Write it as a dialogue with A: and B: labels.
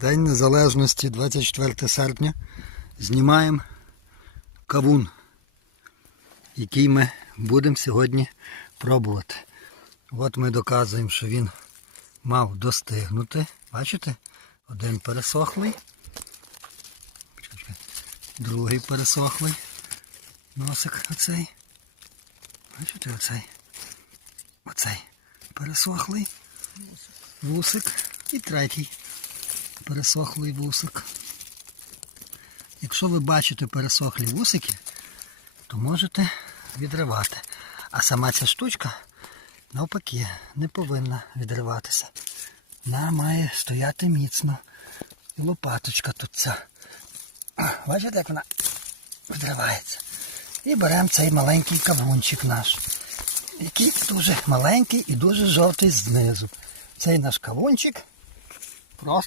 A: День Незалежності, 24 серпня. Знімаємо кавун, який ми будемо сьогодні пробувати. От ми доказуємо, що він мав достигнути. Бачите? Один пересохлий. Другий пересохлий. Носик оцей. Бачите оцей? Оцей пересохлий. Вусик. І третій пересохлий вусик. Якщо ви бачите пересохлі вусики, то можете відривати. А сама ця штучка, навпаки, не повинна відриватися. Вона має стояти міцно. І лопаточка тут ця. Бачите, як вона відривається. І беремо цей маленький кавунчик наш, який дуже маленький і дуже жовтий знизу. Цей наш кавунчик просто